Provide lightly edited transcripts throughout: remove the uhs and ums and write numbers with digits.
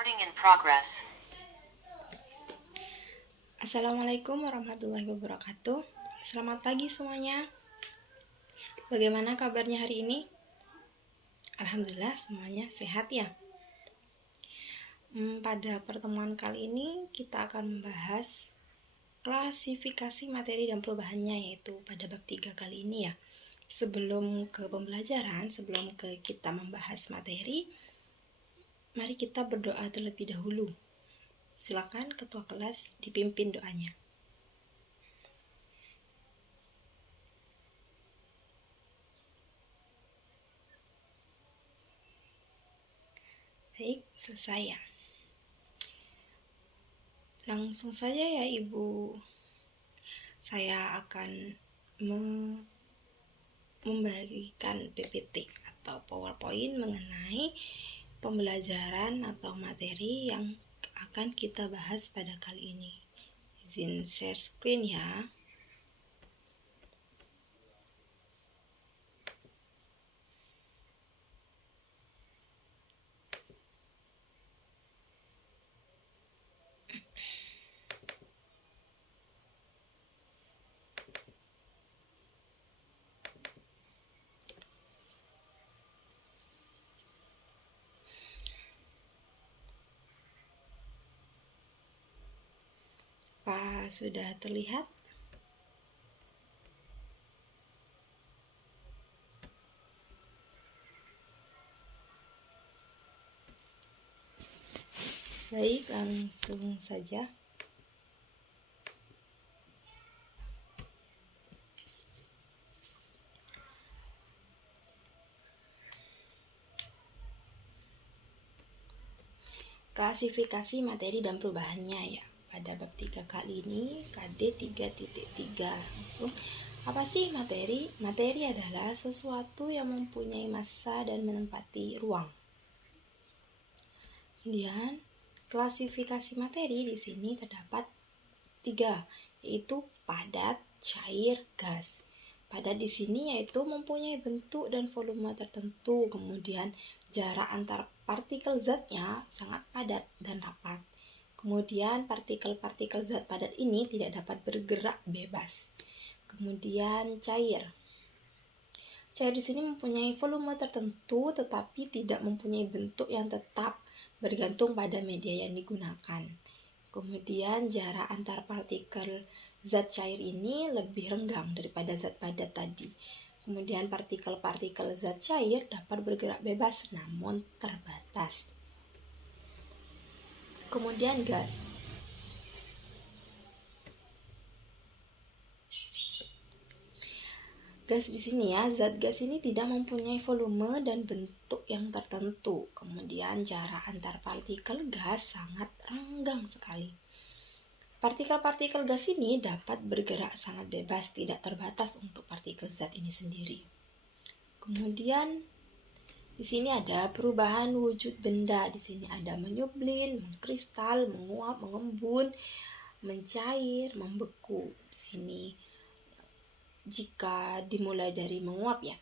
Recording in progress. Assalamualaikum warahmatullahi wabarakatuh. Selamat pagi semuanya. Bagaimana kabarnya hari ini? Alhamdulillah semuanya sehat ya. Pada pertemuan kali ini kita akan membahas klasifikasi materi dan perubahannya, yaitu pada bab 3 kali ini ya. Sebelum ke pembelajaran, sebelum ke kita membahas materi, mari kita berdoa terlebih dahulu. Silakan ketua kelas dipimpin doanya. Baik, selesai ya. Langsung saja ya Ibu. Saya akan membagikan PPT atau PowerPoint mengenai pembelajaran atau materi yang akan kita bahas pada kali ini. Izin share screen ya. Apa sudah terlihat? Baik, langsung saja. Klasifikasi materi dan perubahannya ya. Pada bab 3 kali ini KD 3.3. Langsung, apa sih materi? Materi adalah sesuatu yang mempunyai massa dan menempati ruang. Kemudian klasifikasi materi di sini terdapat 3, yaitu padat, cair, gas. Padat di sini yaitu mempunyai bentuk dan volume tertentu, kemudian jarak antar partikel zatnya sangat padat dan rapat. Kemudian partikel-partikel zat padat ini tidak dapat bergerak bebas. Kemudian cair. Cair di sini mempunyai volume tertentu tetapi tidak mempunyai bentuk yang tetap, bergantung pada media yang digunakan. Kemudian jarak antar partikel zat cair ini lebih renggang daripada zat padat tadi. Kemudian partikel-partikel zat cair dapat bergerak bebas namun terbatas. Kemudian gas. Gas di sini ya, zat gas ini tidak mempunyai volume dan bentuk yang tertentu. Kemudian jarak antar partikel gas sangat renggang sekali. Partikel-partikel gas ini dapat bergerak sangat bebas, tidak terbatas untuk partikel zat ini sendiri. Kemudian di sini ada perubahan wujud benda. Di sini ada menyublin, mengkristal, menguap, mengembun, mencair, membeku. Di sini jika dimulai dari menguap ya.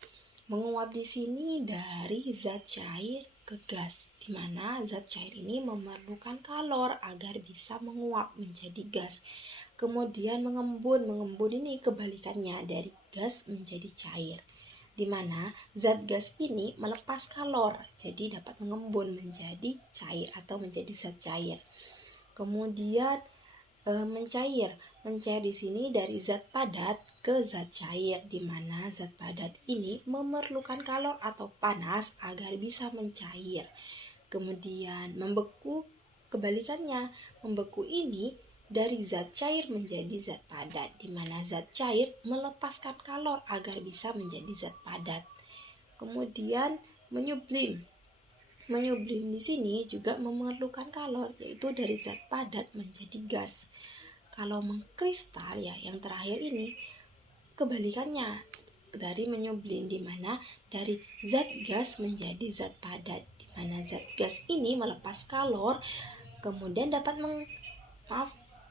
Menguap di sini dari zat cair ke gas, di mana zat cair ini memerlukan kalor agar bisa menguap menjadi gas. Kemudian mengembun ini kebalikannya dari gas menjadi cair, di mana zat gas ini melepas kalor, jadi dapat mengembun menjadi cair atau menjadi zat cair. Kemudian mencair di sini dari zat padat ke zat cair, di mana zat padat ini memerlukan kalor atau panas agar bisa mencair. Kemudian membeku kebalikannya, membeku ini dari zat cair menjadi zat padat, di mana zat cair melepaskan kalor agar bisa menjadi zat padat. Kemudian menyublim di sini juga memerlukan kalor, yaitu dari zat padat menjadi gas. Kalau mengkristal ya, yang terakhir ini kebalikannya dari menyublim, di mana dari zat gas menjadi zat padat, di mana zat gas ini melepas kalor kemudian dapat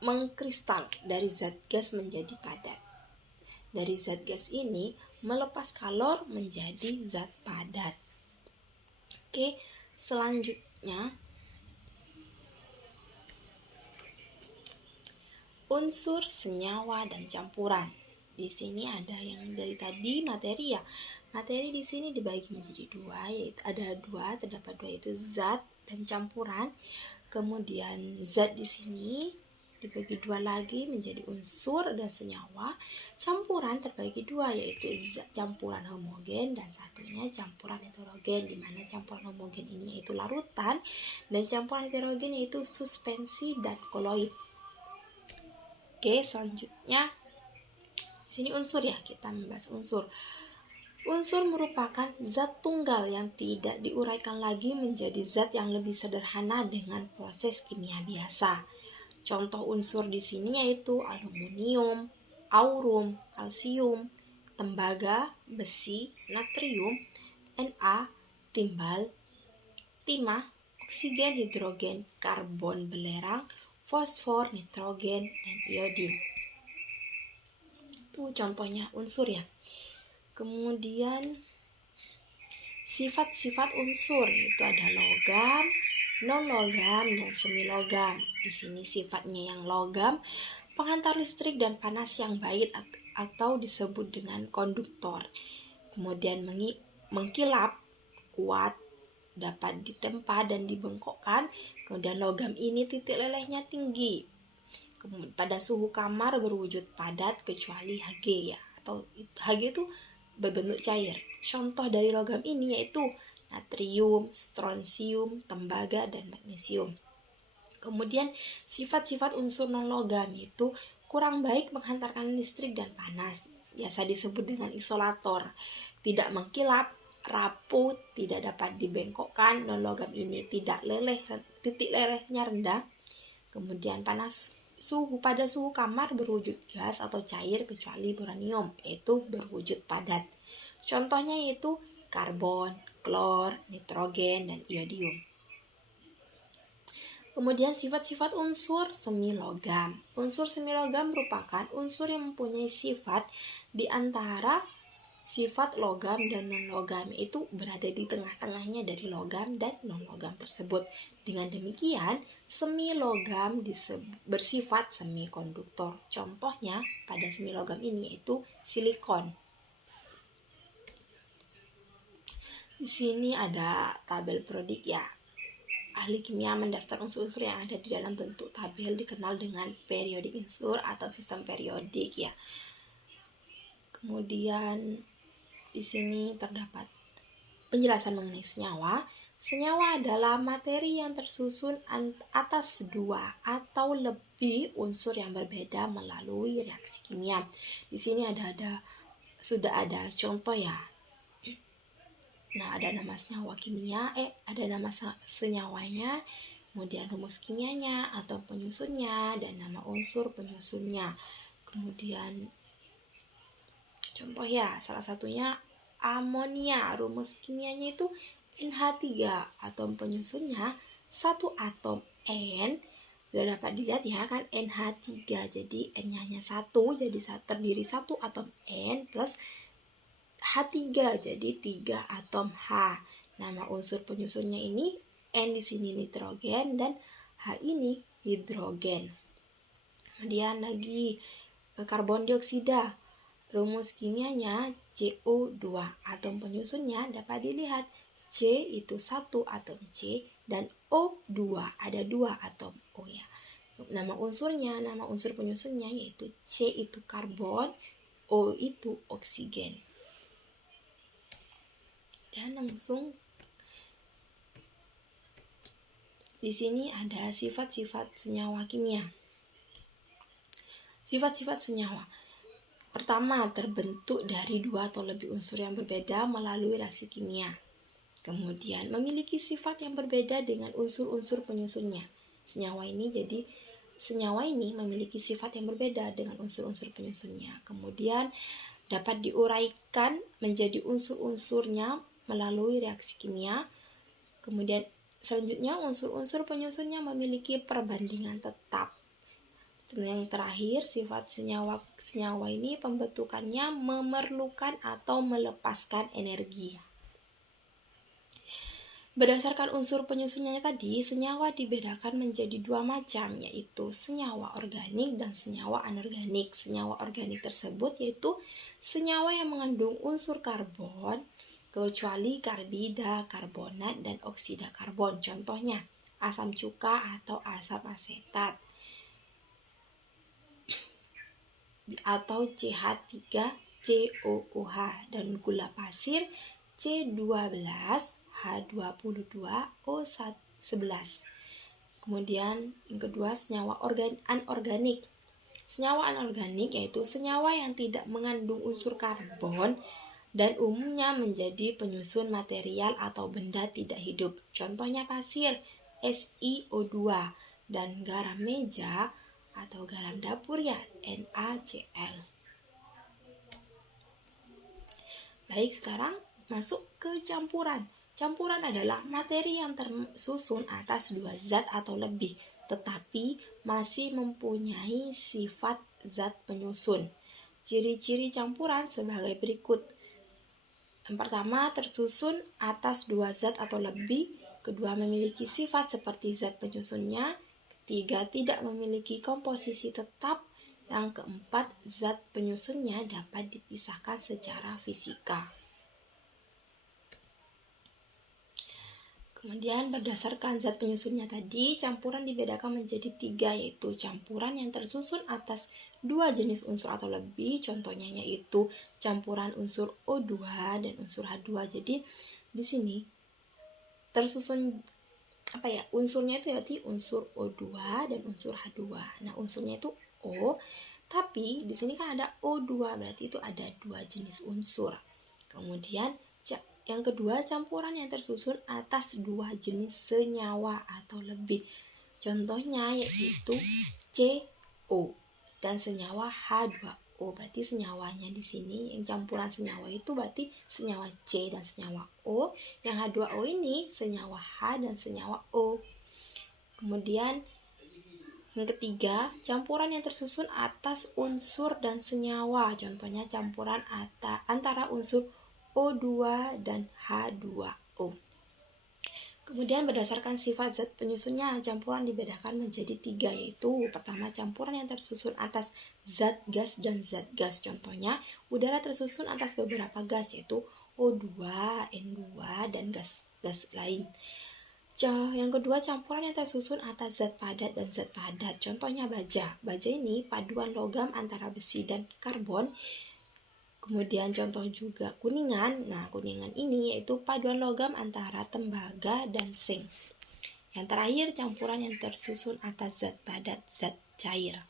mengkristal dari zat gas menjadi padat. Dari zat gas ini melepas kalor menjadi zat padat. Oke, selanjutnya unsur, senyawa, dan campuran. Di sini ada yang dari tadi materi ya. Materi di sini dibagi menjadi dua, yaitu terdapat dua yaitu zat dan campuran. Kemudian zat di sini dibagi dua lagi menjadi unsur dan senyawa. Campuran terbagi dua, yaitu campuran homogen dan satunya campuran heterogen, di mana campuran homogen ini yaitu larutan dan campuran heterogen yaitu suspensi dan koloid. Oke, selanjutnya di sini unsur ya, kita membahas unsur. Unsur merupakan zat tunggal yang tidak diuraikan lagi menjadi zat yang lebih sederhana dengan proses kimia biasa. Contoh unsur di sini yaitu aluminium, aurum, kalsium, tembaga, besi, natrium, Na, timbal, timah, oksigen, hidrogen, karbon belerang, fosfor, nitrogen, dan iodin. Itu contohnya unsur ya. Kemudian sifat-sifat unsur itu ada logam, non-logam, dan semi-logam. Di sini sifatnya yang logam, penghantar listrik dan panas yang baik atau disebut dengan konduktor. Kemudian mengkilap, kuat, dapat ditempa dan dibengkokkan. Kemudian logam ini titik lelehnya tinggi. Kemudian pada suhu kamar berwujud padat kecuali Hg ya, atau Hg itu berbentuk cair. Contoh dari logam ini yaitu natrium, strontium, tembaga, dan magnesium. Kemudian sifat-sifat unsur non-logam yaitu kurang baik menghantarkan listrik dan panas, biasa disebut dengan isolator, tidak mengkilap, rapuh, tidak dapat dibengkokkan. Non-logam ini tidak leleh, titik lelehnya rendah. Kemudian pada suhu kamar berwujud gas atau cair kecuali uranium, yaitu berwujud padat. Contohnya yaitu karbon, klor, nitrogen, dan iodium. Kemudian sifat-sifat unsur semilogam. Unsur semilogam merupakan unsur yang mempunyai sifat di antara sifat logam dan non-logam, itu berada di tengah-tengahnya dari logam dan non-logam tersebut. Dengan demikian, semilogam bersifat semikonduktor. Contohnya pada semilogam ini yaitu silikon. Di sini ada tabel periodik ya. Ahli kimia mendaftar unsur-unsur yang ada di dalam bentuk tabel dikenal dengan periodik unsur atau sistem periodik ya. Kemudian di sini terdapat penjelasan mengenai senyawa. Senyawa adalah materi yang tersusun atas dua atau lebih unsur yang berbeda melalui reaksi kimia. Di sini sudah ada contoh ya. Nah, ada nama senyawa kimia, ada nama senyawanya, kemudian rumus kimianya atau penyusunnya, dan nama unsur penyusunnya. Kemudian contoh ya, salah satunya amonia, rumus kimianya itu NH3, atom penyusunnya 1 atom N. Sudah dapat dilihat ya kan, NH3, jadi N-nya hanya 1, jadi terdiri 1 atom N plus H3, jadi 3 atom H. Nama unsur penyusunnya ini N di sini nitrogen dan H ini hidrogen. Kemudian lagi karbon dioksida. Rumus kimianya CO2. Atom penyusunnya dapat dilihat C itu 1 atom C dan O2 ada 2 atom O ya. Nama unsur penyusunnya yaitu C itu karbon, O itu oksigen. Dan langsung di sini ada sifat-sifat senyawa kimia. Sifat-sifat senyawa. Pertama, terbentuk dari 2 atau lebih unsur yang berbeda melalui reaksi kimia. Kemudian, memiliki sifat yang berbeda dengan unsur-unsur penyusunnya. Senyawa ini memiliki sifat yang berbeda dengan unsur-unsur penyusunnya. Kemudian, dapat diuraikan menjadi unsur-unsurnya melalui reaksi kimia. Kemudian selanjutnya unsur-unsur penyusunnya memiliki perbandingan tetap. Yang terakhir, sifat senyawa ini pembentukannya memerlukan atau melepaskan energi. Berdasarkan unsur penyusunnya tadi, senyawa dibedakan menjadi dua macam, yaitu senyawa organik dan senyawa anorganik. Senyawa organik tersebut yaitu senyawa yang mengandung unsur karbon, kecuali karbida, karbonat, dan oksida karbon. Contohnya, asam cuka atau asam asetat, atau CH3COOH, dan gula pasir C12H22O11. Kemudian yang kedua, senyawa anorganik. Senyawa anorganik yaitu senyawa yang tidak mengandung unsur karbon dan umumnya menjadi penyusun material atau benda tidak hidup. Contohnya pasir SiO2 dan garam meja atau garam dapur ya NaCl. Baik, sekarang masuk ke campuran. Campuran adalah materi yang tersusun atas dua zat atau lebih, tetapi masih mempunyai sifat zat penyusun. Ciri-ciri campuran sebagai berikut. Yang pertama, tersusun atas dua zat atau lebih. Kedua, memiliki sifat seperti zat penyusunnya. Ketiga, tidak memiliki komposisi tetap. Yang keempat, zat penyusunnya dapat dipisahkan secara fisika. Kemudian berdasarkan zat penyusunnya tadi, campuran dibedakan menjadi tiga, yaitu campuran yang tersusun atas dua jenis unsur atau lebih. Contohnya yaitu campuran unsur O2 dan unsur H2. Jadi di sini tersusun unsurnya itu berarti unsur O2 dan unsur H2. Nah, unsurnya itu O, tapi di sini kan ada O2, berarti itu ada dua jenis unsur. Kemudian yang kedua, campuran yang tersusun atas dua jenis senyawa atau lebih. Contohnya yaitu CO dan senyawa H2O. Berarti senyawanya di sini yang campuran senyawa itu berarti senyawa C dan senyawa O. Yang H2O ini senyawa H dan senyawa O. Kemudian yang ketiga, campuran yang tersusun atas unsur dan senyawa. Contohnya campuran antara unsur O2 dan H2O. Kemudian berdasarkan sifat zat penyusunnya, campuran dibedakan menjadi tiga, yaitu pertama, campuran yang tersusun atas zat gas dan zat gas. Contohnya, udara tersusun atas beberapa gas, yaitu O2, N2, dan gas lain. Yang kedua, campuran yang tersusun atas zat padat dan zat padat. Contohnya baja. Baja ini paduan logam antara besi dan karbon. Kemudian contoh juga kuningan. Nah, kuningan ini yaitu paduan logam antara tembaga dan zinc. Yang terakhir, campuran yang tersusun atas zat padat, zat cair.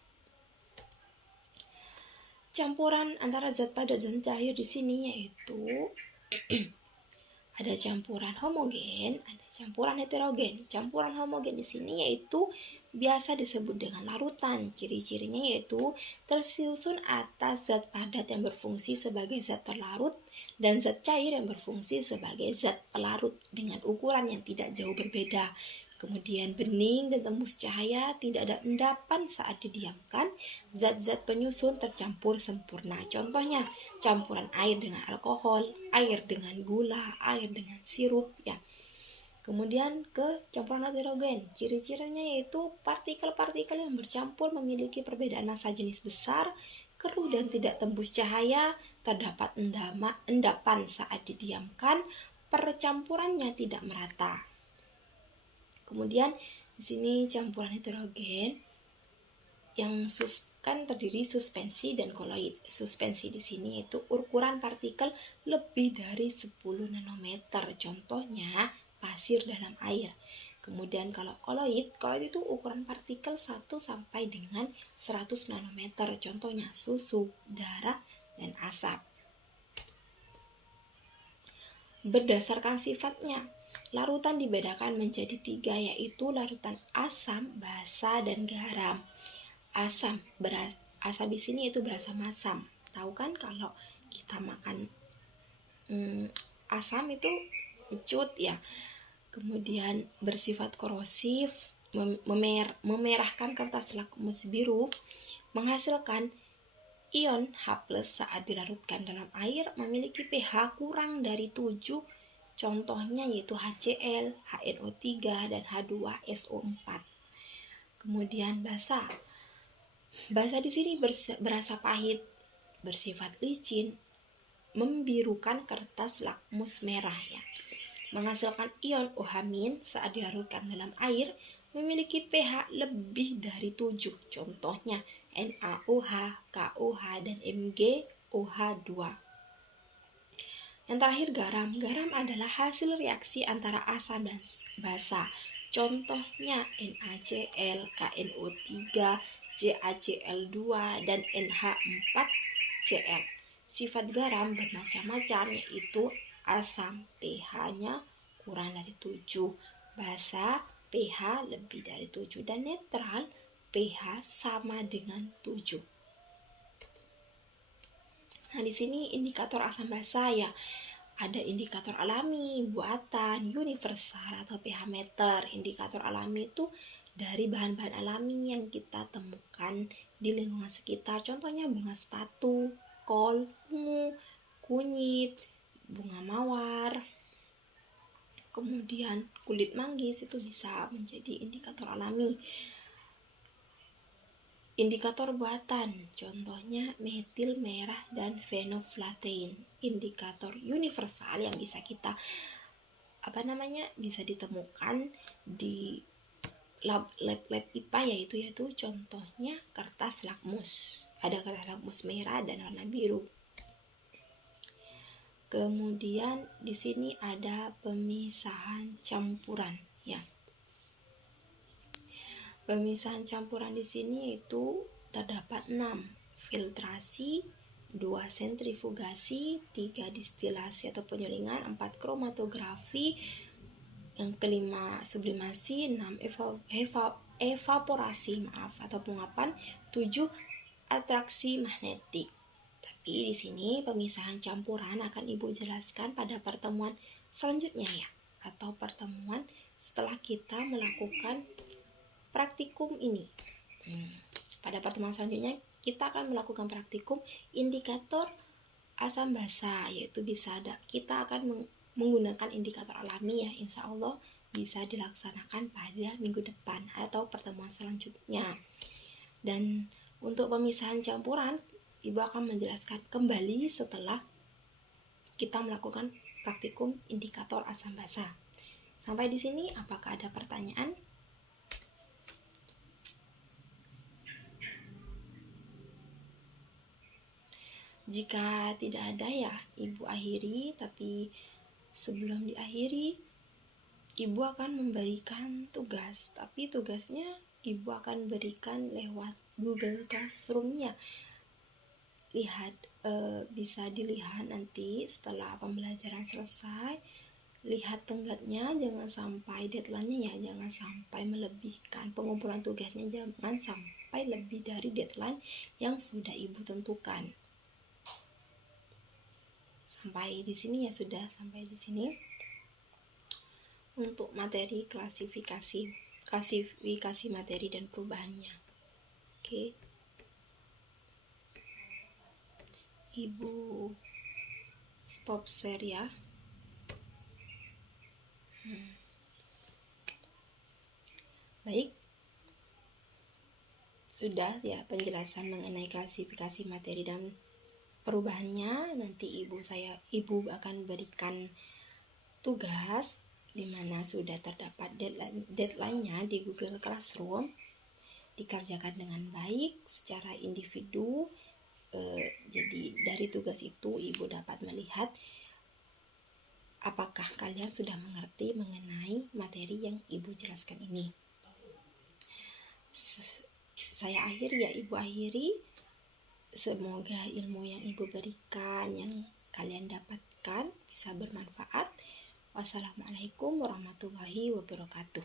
Campuran antara zat padat dan cair di sini yaitu ada campuran homogen, ada campuran heterogen. Campuran homogen di sini yaitu biasa disebut dengan larutan. Ciri-cirinya yaitu tersusun atas zat padat yang berfungsi sebagai zat terlarut dan zat cair yang berfungsi sebagai zat pelarut dengan ukuran yang tidak jauh berbeda. Kemudian bening dan tembus cahaya, tidak ada endapan saat didiamkan, zat-zat penyusun tercampur sempurna. Contohnya campuran air dengan alkohol, air dengan gula, air dengan sirup ya. Kemudian ke campuran heterogen. Ciri-cirinya yaitu partikel-partikel yang bercampur memiliki perbedaan massa jenis besar, keruh dan tidak tembus cahaya, terdapat endapan saat didiamkan, percampurannya tidak merata. Kemudian di sini campuran heterogen yang kan terdiri suspensi dan koloid. Suspensi di sini itu ukuran partikel lebih dari 10 nanometer. Contohnya pasir dalam air. Kemudian kalau koloid itu ukuran partikel 1 sampai dengan 100 nanometer. Contohnya susu, darah, dan asap. Berdasarkan sifatnya, larutan dibedakan menjadi tiga, yaitu larutan asam, basa, dan garam. Asam di sini itu berasam asam. Tahu kan kalau kita makan asam itu icut ya. Kemudian bersifat korosif, memerahkan kertas lakmus biru, menghasilkan ion H+ saat dilarutkan dalam air, memiliki pH kurang dari 7, Contohnya yaitu HCl, HNO3, dan H2SO4. Kemudian basa. Basa di sini berasa pahit, bersifat licin, membirukan kertas lakmus merah ya. Menghasilkan ion OH- saat dilarutkan dalam air memiliki pH lebih dari 7. Contohnya NaOH, KOH, dan MgOH2. Yang terakhir garam. Garam adalah hasil reaksi antara asam dan basa. Contohnya NaCl, KNO3, JaCl2, dan NH4Cl. Sifat garam bermacam-macam, yaitu asam pH-nya kurang dari 7, basa pH lebih dari 7, dan netral pH sama dengan 7. Nah, di sini indikator asam basa ya. Ada indikator alami, buatan, universal, atau pH meter. Indikator alami itu dari bahan-bahan alami yang kita temukan di lingkungan sekitar. Contohnya bunga sepatu, kol, ungu, kunyit, bunga mawar, kemudian kulit manggis, itu bisa menjadi indikator alami. Indikator buatan, contohnya metil merah dan fenoflatein. Indikator universal yang bisa kita bisa ditemukan di lab IPA yaitu contohnya kertas lakmus. Ada kertas lakmus merah dan warna biru. Kemudian di sini ada pemisahan campuran ya. Pemisahan campuran di sini yaitu terdapat 6 filtrasi, 2 sentrifugasi, 3 distilasi atau penyulingan, 4 kromatografi, yang kelima sublimasi, 6 evaporasi atau penguapan, 7 atraksi magnetik. Tapi di sini pemisahan campuran akan Ibu jelaskan pada pertemuan selanjutnya ya, atau pertemuan setelah kita melakukan praktikum ini. Pada pertemuan selanjutnya kita akan melakukan praktikum indikator asam basa, yaitu kita akan menggunakan indikator alami ya. Insya Allah bisa dilaksanakan pada minggu depan atau pertemuan selanjutnya. Dan untuk pemisahan campuran Ibu akan menjelaskan kembali setelah kita melakukan praktikum indikator asam basa. Sampai di sini apakah ada pertanyaan? Jika tidak ada ya Ibu akhiri, tapi sebelum diakhiri Ibu akan memberikan tugas, tapi tugasnya Ibu akan berikan lewat Google Classroom-nya. Bisa dilihat nanti setelah pembelajaran selesai. Lihat tenggatnya, jangan sampai deadline-nya ya, jangan sampai melebihkan pengumpulan tugasnya, jangan sampai lebih dari deadline yang sudah Ibu tentukan. Sampai di sini ya, sudah sampai di sini untuk materi klasifikasi materi dan perubahannya. Oke. Ibu stop share ya. Baik. Sudah ya penjelasan mengenai klasifikasi materi dan perubahannya. Nanti Ibu akan berikan tugas di mana sudah terdapat deadline-nya di Google Classroom. Dikerjakan dengan baik secara individu. Jadi dari tugas itu Ibu dapat melihat apakah kalian sudah mengerti mengenai materi yang Ibu jelaskan ini. Saya akhiri ya, Ibu akhiri. Semoga ilmu yang Ibu berikan, yang kalian dapatkan bisa bermanfaat. Wassalamualaikum warahmatullahi wabarakatuh.